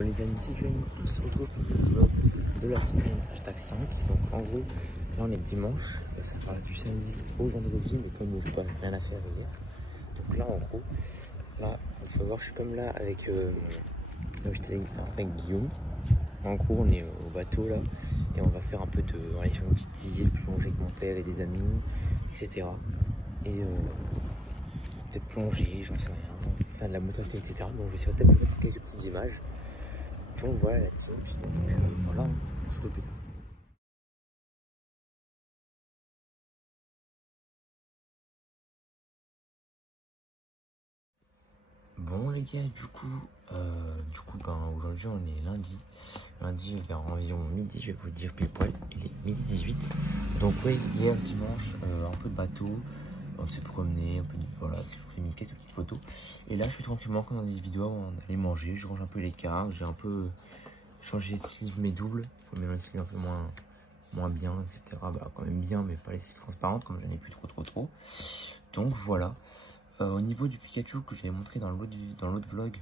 Les amis, c'est Johnny, on se retrouve pour le vlog de la semaine #5. Donc en gros, là on est dimanche, ça passe du samedi au vendredi, mais comme je n'ai pas rien à faire hier. Donc là en gros, là on peut voir, je suis comme là avec, avec Guillaume. En gros on est au bateau là, et on va faire un peu de, on va aller sur une petite île, plonger avec mon père et des amis, etc. Et peut-être plonger, j'en sais rien, faire de la moto, etc. Donc je vais essayer peut-être de mettre quelques petites images. Donc voilà la team, donc voilà, on se retrouve plus tard. Bon les gars, du coup ben, aujourd'hui on est lundi vers environ midi, je vais vous le dire pile poil, il est midi 18. Donc ouais, hier dimanche, un peu de bateau, on s'est promené, un peu de, voilà, je vous ai mis quelques petites photos. Et là je suis tranquillement comme dans des vidéos, on allait manger, je range un peu les cartes, j'ai un peu changé de sleeve mes doubles, faut mettre un sleeve un peu moins bien, etc. Bah quand même bien, mais pas les sleeves transparentes comme j'en ai plus trop. Donc voilà. Au niveau du Pikachu que j'avais montré dans l'autre vlog,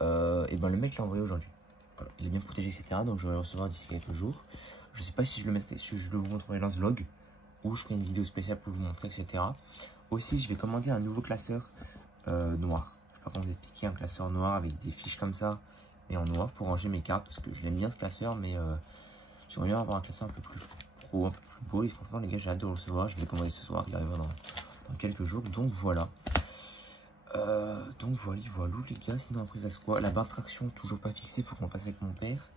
et ben le mec l'a envoyé aujourd'hui. Voilà, il est bien protégé, etc. Donc je vais le recevoir d'ici quelques jours. Je sais pas si je le mettrai, si je le vous montrerai dans ce vlog ou je ferai une vidéo spéciale pour vous montrer, etc. Aussi, je vais commander un nouveau classeur noir. Je sais pas comment vous expliquer, un classeur noir avec des fiches comme ça, mais en noir pour ranger mes cartes parce que je l'aime bien ce classeur, mais j'aimerais bien avoir un classeur un peu plus pro, un peu plus beau. Et franchement, les gars, j'ai hâte de le recevoir. Je vais le commander ce soir, il arrivera dans quelques jours. Donc voilà. Donc voilà les gars, sinon après il reste quoi? La barre de traction toujours pas fixée, faut qu'on fasse avec mon père.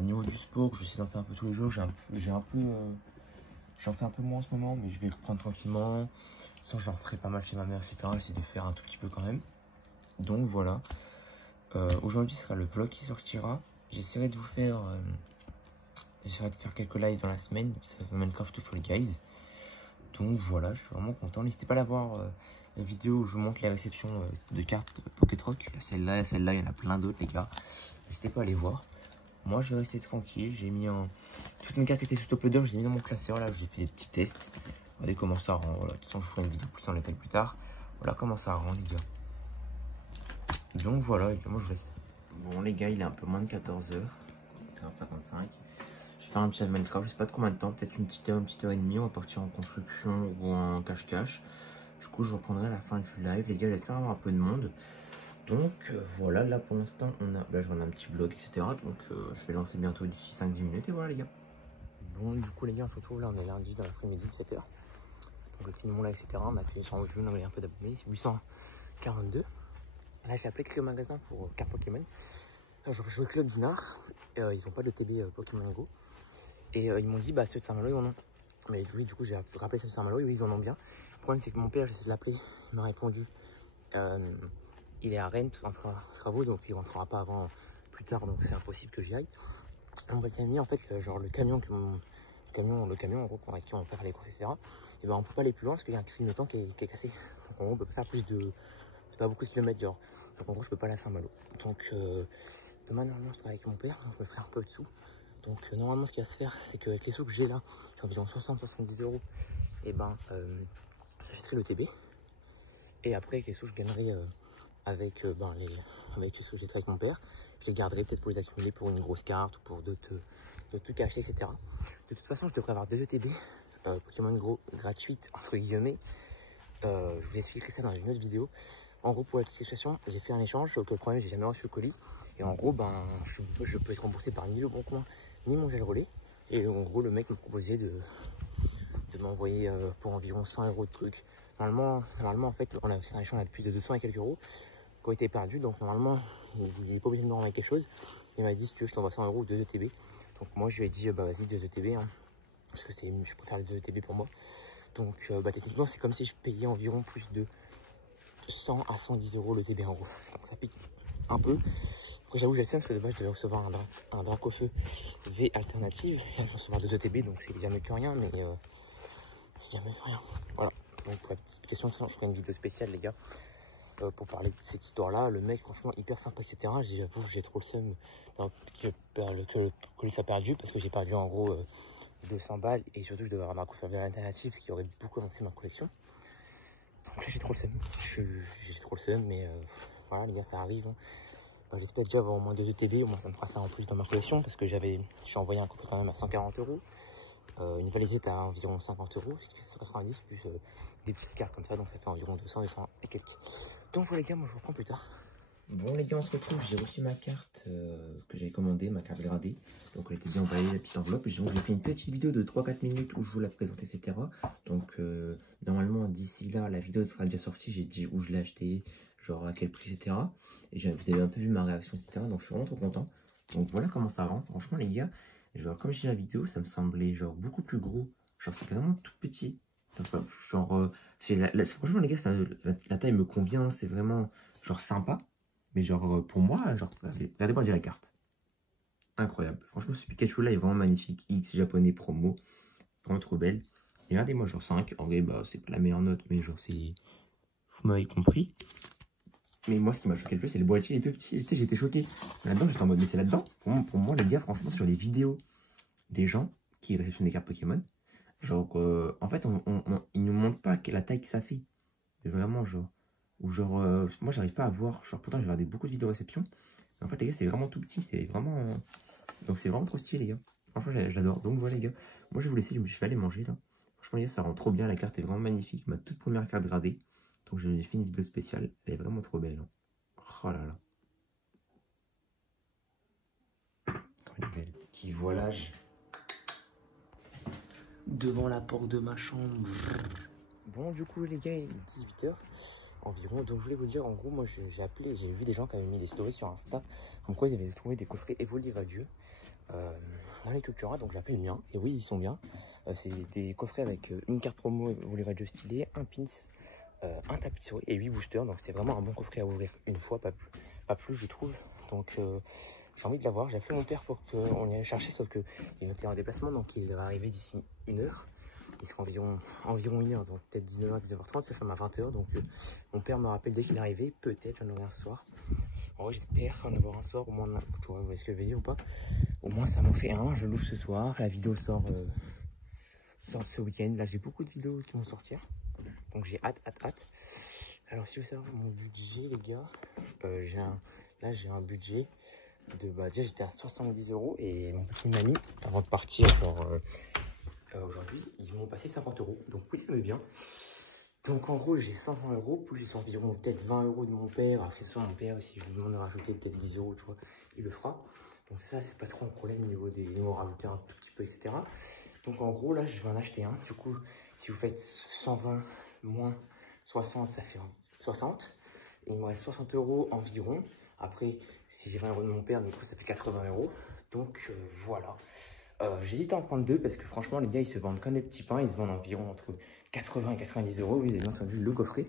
Niveau du sport, je vais essayer d'en faire un peu tous les jours, j'en fais un peu moins en ce moment, mais je vais reprendre tranquillement. Sinon j'en ferai pas mal chez ma mère, etc. J'essaie de faire un tout petit peu quand même. Donc voilà. Aujourd'hui sera le vlog qui sortira. J'essaierai de vous faire quelques lives dans la semaine, ça fait Minecraft to Fall Guys. Donc voilà, je suis vraiment content. N'hésitez pas à la voir, la vidéo où je vous montre les réceptions de cartes Pocket Rock. Celle-là, il y en a plein d'autres les gars. N'hésitez pas à les voir. Moi je vais rester tranquille. J'ai mis toutes mes cartes qui étaient sous top loader, je les ai mis dans mon classeur là. J'ai fait des petits tests. Regardez comment ça rend. Voilà. De toute façon, je vous ferai une vidéo plus en détail plus tard. Voilà comment ça rend les gars. Donc voilà, les gars, moi je vous laisse. Bon les gars, il est un peu moins de 14h. 15h55. Je vais faire un petit Minecraft, je sais pas de combien de temps, peut-être une petite heure et demie. On va partir en construction ou en cache-cache. Du coup, je reprendrai à la fin du live. Les gars, j'espère avoir un peu de monde. Donc voilà, là pour l'instant, là je rends un petit vlog, etc. Donc je vais lancer bientôt d'ici 5-10 minutes. Et voilà, les gars. Bon, du coup, les gars, on se retrouve là. On est lundi dans l'après-midi de 7h. Donc, le petit monde là, etc. On a fait 100 jeux, on a envoyé un peu d'abonnés. 842. Là, j'ai appelé quelques magasins pour cartes Pokémon. Là, je rejoue le club d'Inard. Ils ont pas de TB Pokémon Go. Et ils m'ont dit, bah ceux de Saint-Malo, ils en ont. Mais oui, du coup, j'ai rappelé ceux de Saint-Malo, oui, ils en ont bien. Le problème, c'est que mon père, j'essaie de l'appeler, il m'a répondu, il est à Rennes, en travaux, donc il rentrera pas avant plus tard, donc c'est impossible que j'y aille. On m'a mis, en fait, genre le camion, en gros, avec qui on va faire les courses, etc. Et ben, on peut pas aller plus loin parce qu'il y a un clignotant qui est cassé. Donc, en gros, on peut pas faire plus de, c'est pas beaucoup de kilomètres, genre. Donc, en gros, je peux pas aller à Saint-Malo. Donc, demain, normalement, je travaille avec mon père, donc je me ferai un peu de sous. Donc normalement ce qu'il va se faire, c'est que avec les sous que j'ai là, j'ai environ 60-70 €, et ben j'achèterai le TB. Et après avec les sous que je gagnerai avec les sous que j'ai fait avec mon père, je les garderai peut-être pour les accumuler pour une grosse carte ou pour d'autres trucs à acheter, etc. De toute façon je devrais avoir 2 ETB Pokémon Go gratuites entre guillemets. Je vous expliquerai ça dans une autre vidéo. En gros, pour la petite situation, j'ai fait un échange, sauf que le problème, j'ai jamais reçu le colis. Et en gros, ben, je peux être remboursé par ni le Bon Coin, ni mon gel relais. Et en gros, le mec me proposait de m'envoyer pour environ 100 € de trucs. Normalement, en fait, on a fait un échange à plus de 200 et quelques euros qui ont été perdus. Donc, normalement, il n'est pas obligé de me renvoyer quelque chose. Il m'a dit, si tu veux, je t'envoie 100 € ou 2 ETB. Donc, moi, je lui ai dit, bah, vas-y, 2 ETB. Hein, parce que je préfère les 2 ETB pour moi. Donc, techniquement, c'est comme si je payais environ plus de 100 à 110 € le TB en gros. Donc ça pique un peu. Après j'avoue j'assume parce que de base je devais recevoir un Dracofeu V alternative. Et je vais recevoir 2 ETB donc c'est jamais que rien, mais c'est jamais que rien. Voilà. Donc pour la petite explication, je ferai une vidéo spéciale les gars. Pour parler de cette histoire là. Le mec franchement hyper sympa, etc. J'avoue que j'ai trop le seum que le colis soit perdu parce que j'ai perdu en gros 200 balles et surtout je devais avoir un Dracofeu V alternative, ce qui aurait beaucoup avancé ma collection. Donc là j'ai trop le seum, j'ai trop le seum, mais voilà les gars ça arrive. Hein. J'espère déjà avoir au moins 2 ETB, au moins ça me fera ça en plus dans ma collection parce que je suis envoyé un coffret quand même à 140 €. Une valisette à environ 50 €, ce qui fait 190 plus des petites cartes comme ça, donc ça fait environ 200 et quelques. Donc voilà les gars, moi je vous reprends plus tard. Bon les gars, on se retrouve, j'ai reçu ma carte que j'avais commandée, ma carte gradée. Donc elle était bien envoyée, la petite enveloppe. Donc j'ai fait une petite vidéo de 3-4 minutes où je vous la présente, etc. Donc normalement d'ici là, la vidéo sera déjà sortie. J'ai dit où je l'ai acheté, genre à quel prix, etc. Et vous avez un peu vu ma réaction, etc. Donc je suis vraiment trop content. Donc voilà comment ça rend. Franchement les gars, genre comme j'ai dit la vidéo, ça me semblait genre beaucoup plus gros. Genre c'est vraiment tout petit. Genre franchement les gars, la taille me convient, c'est vraiment genre sympa. Mais genre, pour moi, genre, regardez-moi déjà la carte. Incroyable. Franchement, ce Pikachu là est vraiment magnifique. X japonais promo. Vraiment trop belle. Et regardez-moi, genre 5. En vrai, bah, c'est pas la meilleure note, mais genre, c'est. Vous m'avez compris. Mais moi, ce qui m'a choqué le plus, c'est le boîtier, il est tout petit. J'étais choqué. Là-dedans, j'étais en mode, mais c'est là-dedans. Pour moi, les gars, franchement, sur les vidéos des gens qui réceptionnent des cartes Pokémon, genre, en fait, ils nous montrent pas la taille que ça fait. C'est vraiment, genre. Ou genre, moi, j'arrive pas à voir. Genre, pourtant, j'ai regardé beaucoup de vidéos réception. En fait les gars c'est vraiment tout petit, c'est vraiment... Donc c'est vraiment trop stylé les gars. Franchement j'adore. Donc voilà les gars, moi je vais vous laisser, je vais aller manger là. Franchement les gars ça rend trop bien, la carte est vraiment magnifique. Ma toute première carte gradée. Donc j'ai fait une vidéo spéciale, elle est vraiment trop belle. Hein. Oh là là. Quand elle est belle. Qui volage devant la porte de ma chambre. Bon du coup les gars il est 18 h environ. Donc je voulais vous dire, en gros, moi j'ai appelé, j'ai vu des gens qui avaient mis des stories sur Insta, comme quoi ils avaient trouvé des coffrets Evolive Adieu dans les Cultura. Donc j'ai appelé le mien, et oui, ils sont bien. C'est des coffrets avec une carte promo Evolive Adieu stylée, un pins, un tapis de souris et 8 boosters. Donc c'est vraiment un bon coffret à ouvrir une fois, pas plus je trouve. Donc j'ai envie de l'avoir. J'ai appelé mon père pour qu'on y aille chercher, sauf qu'il était en déplacement, donc il va arriver d'ici 1 heure. Il sera environ 1 heure, donc peut-être 19 h, 19 h30, ça ferme à 20 h. Donc mon père me rappelle dès qu'il est arrivé, peut-être j'en aurai un soir. En vrai, j'espère en avoir un soir, au moins, vous voyez ce que je vais dire ou pas. Au moins, ça m'en fait un, je l'ouvre ce soir. La vidéo sort ce week-end. Là, j'ai beaucoup de vidéos qui vont sortir. Donc j'ai hâte. Alors, si vous savez mon budget, les gars, là, j'ai un budget de. Bah, déjà, j'étais à 70 € et mon petit mamie, avant de partir, genre. Aujourd'hui, ils m'ont passé 50 €. Donc oui, ça me bien. Donc en gros, j'ai 120 €, plus ils environ peut-être 20 € de mon père. Après ça, mon père, si je lui demande de rajouter peut-être 10 €, tu vois, il le fera. Donc ça, c'est pas trop un problème au niveau des... Ils vont rajouter un tout petit peu, etc. Donc en gros, là, je vais en acheter un. Du coup, si vous faites 120 moins 60, ça fait 60. Et il me reste 60 € environ. Après, si j'ai 20 € de mon père, du coup, ça fait 80 €. Donc voilà. J'hésite à en prendre 2 parce que franchement les gars ils se vendent comme les petits pains, ils se vendent environ entre 80 et 90 €. Oui, vous avez entendu le coffret.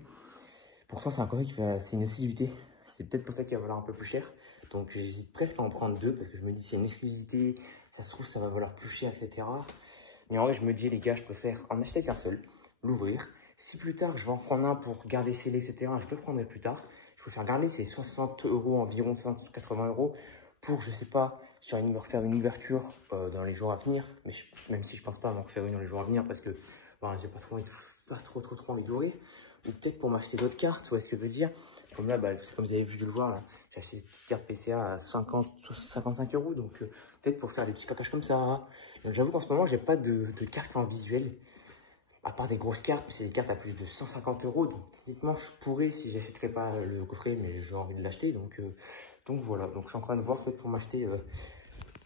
Pourtant c'est un coffret qui fait, c'est une exclusivité. C'est peut-être pour ça qu'il va valoir un peu plus cher. Donc j'hésite presque à en prendre 2 parce que je me dis c'est une exclusivité, ça se trouve ça va valoir plus cher, etc. Mais en vrai je me dis les gars je préfère en acheter qu'un seul, l'ouvrir. Si plus tard je vais en prendre un pour garder scellé, etc. je peux prendre plus tard. Je préfère garder ces 60 € environ, 80 € pour je sais pas. J'ai envie de me refaire une ouverture dans les jours à venir, mais même si je pense pas à m'en refaire une dans les jours à venir parce que ben, j'ai pas trop envie d'ouvrir, ou peut-être pour m'acheter d'autres cartes, ou est-ce que je veux dire, comme là, bah, comme vous avez vu de le voir, là, j'ai acheté des petites cartes PCA à 55 €, donc peut-être pour faire des petits cacages comme ça. J'avoue qu'en ce moment, j'ai pas de cartes en visuel, à part des grosses cartes, c'est des cartes à plus de 150 €, donc techniquement, je pourrais si j'achèterais pas le coffret, mais j'ai envie de l'acheter, donc voilà, donc je suis en train de voir peut-être pour m'acheter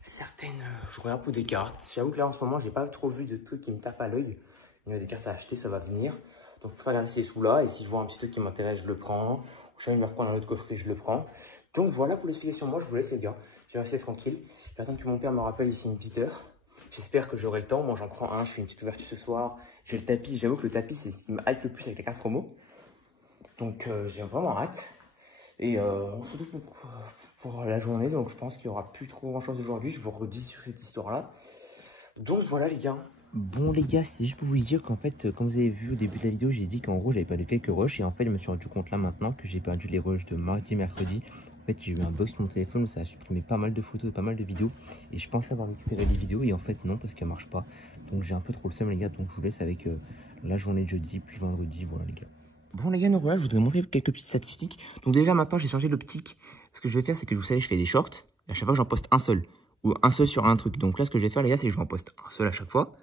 certaines, je regarde pour des cartes. J'avoue que là en ce moment j'ai pas trop vu de trucs qui me tapent à l'œil. Il y a des cartes à acheter, ça va venir. Donc je vais regarder ces sous-là et si je vois un petit truc qui m'intéresse, je le prends. Je vais me reprendre un autre coffret, je le prends. Donc voilà pour l'explication. Moi je vous laisse les gars, je vais rester tranquille. J'attends que mon père me rappelle ici une petite heure. J'espère que j'aurai le temps. Moi j'en prends un, je fais une petite ouverture ce soir. J'ai le tapis, j'avoue que le tapis c'est ce qui me hype le plus avec les cartes promo. Donc j'ai vraiment hâte. Et on se retrouve pour la journée, donc je pense qu'il n'y aura plus trop grand chose aujourd'hui. Je vous redis sur cette histoire-là. Donc voilà les gars. Bon les gars, c'est juste pour vous dire qu'en fait, comme vous avez vu au début de la vidéo, j'ai dit qu'en gros j'avais perdu quelques rushs. Et en fait, je me suis rendu compte là maintenant que j'ai perdu les rushs de mardi, mercredi. En fait, j'ai eu un bug sur mon téléphone où ça a supprimé pas mal de photos et pas mal de vidéos. Et je pensais avoir récupéré les vidéos et en fait non, parce qu'elles ne marchent pas. Donc j'ai un peu trop le seum les gars, donc je vous laisse avec la journée de jeudi puis vendredi. Voilà les gars. Bon les gars, donc voilà, je voudrais montrer quelques petites statistiques. Donc déjà maintenant j'ai changé l'optique ce que je vais faire, c'est que vous savez, je fais des shorts. Et à chaque fois, j'en poste un seul. Ou un seul sur un truc. Donc là, ce que je vais faire, les gars, c'est que je vais en poster un seul à chaque fois.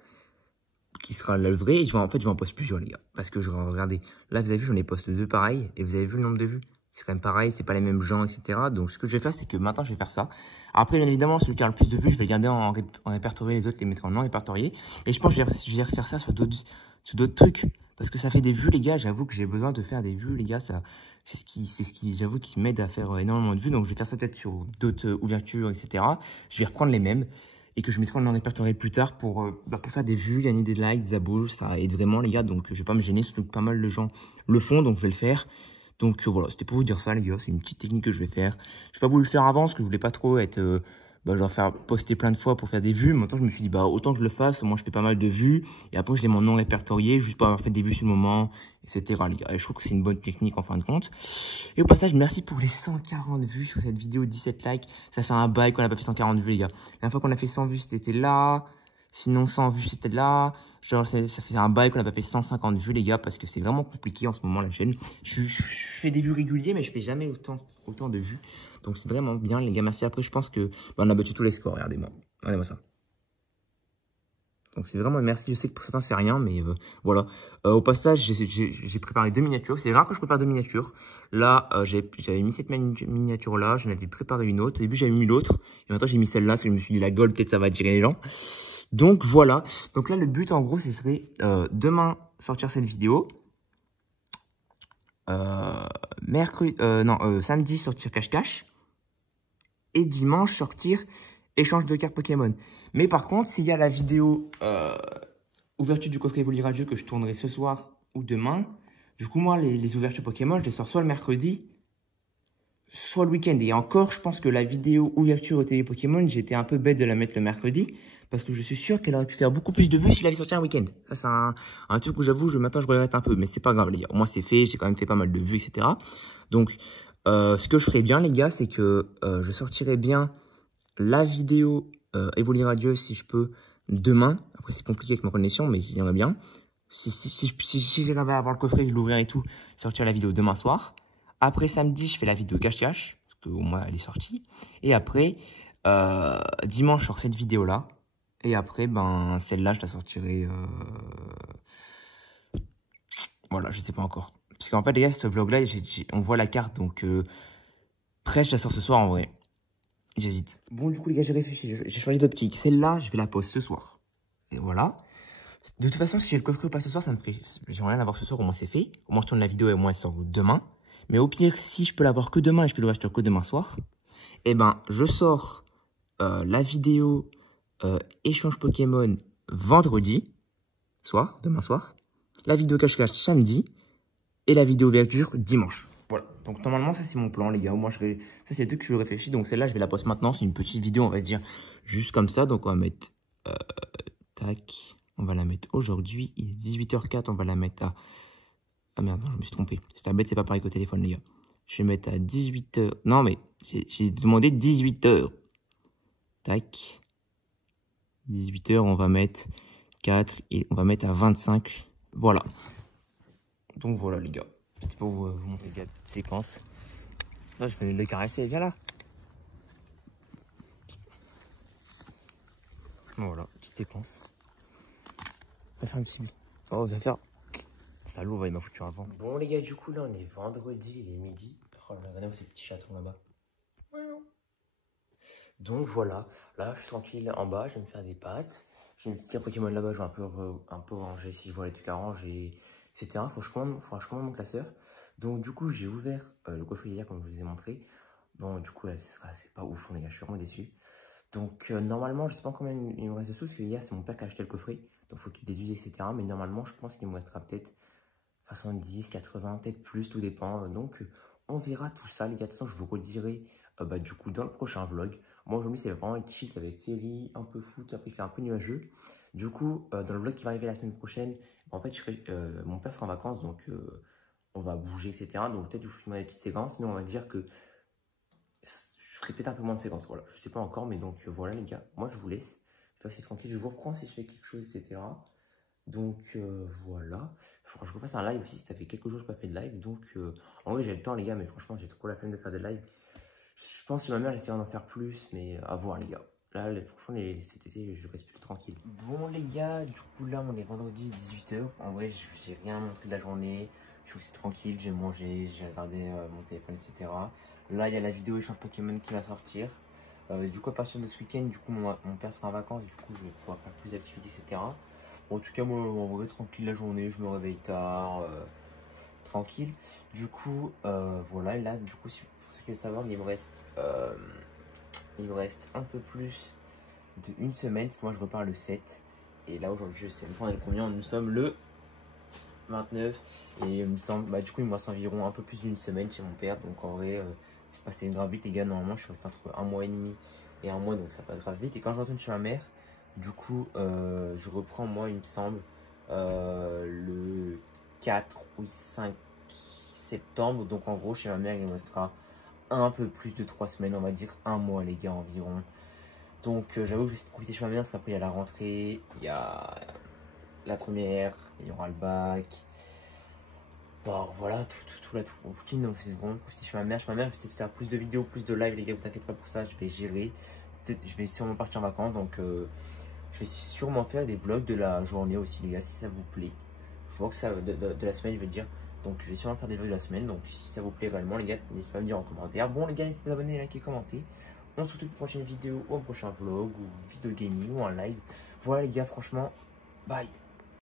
Qui sera le vrai. Et en fait, je vais en poster plusieurs, les gars. Parce que regardez, là, vous avez vu, j'en ai posté 2 pareils. Et vous avez vu le nombre de vues. C'est quand même pareil, c'est pas les mêmes gens, etc. Donc ce que je vais faire, c'est que maintenant, je vais faire ça. Après, bien évidemment, celui qui a le plus de vues, je vais garder en répertorié. Les autres, les mettre en non répertorié. Et je pense que je vais refaire ça sur d'autres trucs. Parce que ça fait des vues, les gars. J'avoue que j'ai besoin de faire des vues, les gars. C'est ce qui j'avoue, qui m'aide à faire énormément de vues. Donc je vais faire ça peut-être sur d'autres ouvertures, etc. Je vais reprendre les mêmes. Et que je mettrai en répertorié plus tard pour faire des vues, gagner des likes, des abos. Ça aide vraiment, les gars. Donc je vais pas me gêner, surtout que pas mal de gens le font. Donc je vais le faire. Donc voilà, c'était pour vous dire ça, les gars. C'est une petite technique que je vais faire. Je n'ai pas voulu le faire avant parce que je voulais pas trop être genre faire poster plein de fois pour faire des vues. Maintenant, je me suis dit, autant que je le fasse. Moi, je fais pas mal de vues. Et après, je les mon non répertorié juste pour avoir fait des vues sur le moment, etc. les gars. Et je trouve que c'est une bonne technique en fin de compte. Et au passage, merci pour les 140 vues sur cette vidéo, 17 likes. Ça fait un bail qu'on n'a pas fait 140 vues, les gars. La dernière fois qu'on a fait 100 vues, c'était là. Sinon, 100 vues, c'était là. Genre, ça fait un bail qu'on a pas fait 150 vues, les gars, parce que c'est vraiment compliqué en ce moment, la chaîne. Je fais des vues réguliers, mais je fais jamais autant de vues. Donc, c'est vraiment bien, les gars. Merci. Après, je pense que on a battu tous les scores. Regardez-moi. Regardez-moi ça. Donc, c'est vraiment merci. Je sais que pour certains, c'est rien, mais voilà. Au passage, j'ai préparé 2 miniatures. C'est rare que je prépare 2 miniatures. Là, j'avais mis cette miniature-là. J'en avais préparé une autre. Au début, j'avais mis l'autre. Et maintenant, j'ai mis celle-là, parce que je me suis dit, la gold, peut-être ça va attirer les gens. Donc voilà, donc là le but en gros ce serait demain sortir cette vidéo, samedi sortir cache-cache et dimanche sortir échange de cartes Pokémon. Mais par contre s'il y a la vidéo ouverture du coffret Evoliradieux que je tournerai ce soir ou demain, du coup moi les ouvertures Pokémon je les sors soit le mercredi, soit le week-end. Et encore je pense que la vidéo ouverture au TV Pokémon j'étais un peu bête de la mettre le mercredi. Parce que je suis sûr qu'elle aurait pu faire beaucoup plus de vues s'il avait sorti un week-end. Ça, c'est un truc où j'avoue, maintenant je regrette un peu. Mais c'est pas grave, les gars. Au moins, c'est fait. J'ai quand même fait pas mal de vues, etc. Donc, ce que je ferais bien, les gars, c'est que je sortirais bien la vidéo Evoliradieux, si je peux, demain. Après, c'est compliqué avec ma connexion, mais j'aimerais bien. Si j'arrive à avoir le coffret, je l'ouvrirai et tout, sortir la vidéo demain soir. Après, samedi, je fais la vidéo cache-cache. Parce qu'au moins, elle est sortie. Et après, dimanche, je sors cette vidéo-là. Et après, celle-là, je la sortirai. Voilà, je sais pas encore. Parce qu'en fait, les gars, ce vlog-là, on voit la carte. Donc, presque, je la sors ce soir en vrai. J'hésite. Bon, du coup, les gars, j'ai réfléchi. J'ai changé d'optique. Celle-là, je vais la poster ce soir. Et voilà. De toute façon, si j'ai le coffret ou pas ce soir, ça me ferait. J'aimerais rien l'avoir ce soir, au moins c'est fait. Au moins, je tourne la vidéo et au moins, elle sort demain. Mais au pire, si je peux l'avoir que demain et je peux le racheter que demain soir, je sors la vidéo échange Pokémon vendredi soir, demain soir, la vidéo cache-cache samedi et la vidéo ouverture dimanche. Voilà, donc normalement ça c'est mon plan les gars, moi ça c'est le truc que je réfléchis, donc celle-là je vais la poster maintenant, c'est une petite vidéo on va dire juste comme ça, donc on va mettre, tac, on va la mettre aujourd'hui, il est 18h04, on va la mettre à, ah merde, non, je me suis trompé, c'est bête, c'est pas pareil qu'au téléphone les gars, je vais mettre à 18h, non mais j'ai demandé 18h, tac, 18h on va mettre 4 et on va mettre à 25, voilà. Donc voilà les gars, c'était pour vous montrer cette séquence. Là je vais le caresser, viens là. Voilà, petite séquence. On va faire un petit... Oh, viens faire... Salaud, il m'a foutu avant. Bon les gars, du coup là on est vendredi, il est midi. Oh là, regardez-moi ces petits chatons là-bas. Donc voilà, là je suis tranquille en bas, je vais me faire des pâtes. J'ai une petite Pokémon là-bas, je vais un peu ranger si je vois les trucs à ranger, etc. Faut que je commande mon classeur. Donc du coup j'ai ouvert le coffret hier comme je vous ai montré. Bon du coup c'est pas ouf les gars, je suis vraiment déçu. Donc normalement je sais pas combien il me reste de sous, parce que hier c'est mon père qui a acheté le coffret. Donc faut qu'il déduise etc. Mais normalement je pense qu'il me restera peut-être 70, 80, peut-être plus, tout dépend. Donc on verra tout ça les gars, de toute façon je vous redirai du coup dans le prochain vlog. Moi aujourd'hui c'est vraiment être chill, ça va être série, un peu foot, après il fait un peu nuageux. Du coup dans le vlog qui va arriver la semaine prochaine, en fait mon père sera en vacances donc on va bouger etc. Donc peut-être je vous filmerai des petites séquences, mais on va dire que je ferai peut-être un peu moins de séquences, voilà. Je sais pas encore, mais donc voilà les gars, moi je vous laisse. Je rester tranquille, je vous reprends si je fais quelque chose etc. Donc voilà, il faudra que je refasse un live aussi, ça fait quelques jours que je n'ai pas fait de live. Donc en vrai j'ai le temps les gars, mais franchement j'ai trop la flemme de faire des lives. Je pense que ma mère essaiera d'en faire plus, mais à voir les gars. Là, franchement, cet été, je reste plutôt tranquille. Bon les gars, du coup là, on est vendredi 18h. En vrai, j'ai rien montré de la journée. Je suis aussi tranquille, j'ai mangé, j'ai regardé mon téléphone, etc. Là, il y a la vidéo échange Pokémon qui va sortir. Du coup, à partir de ce week-end, du coup, mon père sera en vacances. Du coup, je vais pouvoir faire plus d'activités, etc. Bon, en tout cas, moi, en vrai, tranquille la journée. Je me réveille tard. Tranquille. Du coup, voilà. Et là, du coup, pour ceux qui veulent savoir, il me reste un peu plus d'une semaine, parce que moi je repars le 7. Et là aujourd'hui, je sais même pas on est combien, nous sommes le 29. Et il me semble, bah du coup il me reste environ un peu plus d'une semaine chez mon père. Donc en vrai, c'est passé grave vite les gars. Normalement je suis resté entre un mois et demi et un mois, donc ça passe grave vite. Et quand je retourne chez ma mère, du coup je reprends moi il me semble le 4 ou 5 septembre. Donc en gros chez ma mère il me restera un peu plus de 3 semaines, on va dire un mois les gars environ. Donc j'avoue que je vais essayer de profiter chez ma mère parce qu'après il y a la rentrée, il y a la première, il y aura le bac. Bon voilà, toute une seconde, profiter chez ma mère. Chez ma mère, je vais essayer de faire plus de vidéos, plus de live les gars, vous inquiétez pas pour ça, je vais gérer. Je vais sûrement partir en vacances, donc je vais sûrement faire des vlogs de la journée aussi les gars, si ça vous plaît. Je vois que ça, de la semaine je veux dire. Donc je vais sûrement faire des vlogs de la semaine, donc si ça vous plaît également les gars, n'hésitez pas à me dire en commentaire. Bon les gars, n'hésitez pas à vous abonner, liker, commenter. On se retrouve pour une prochaine vidéo, ou un prochain vlog, ou vidéo gaming, ou un live. Voilà les gars, franchement, bye.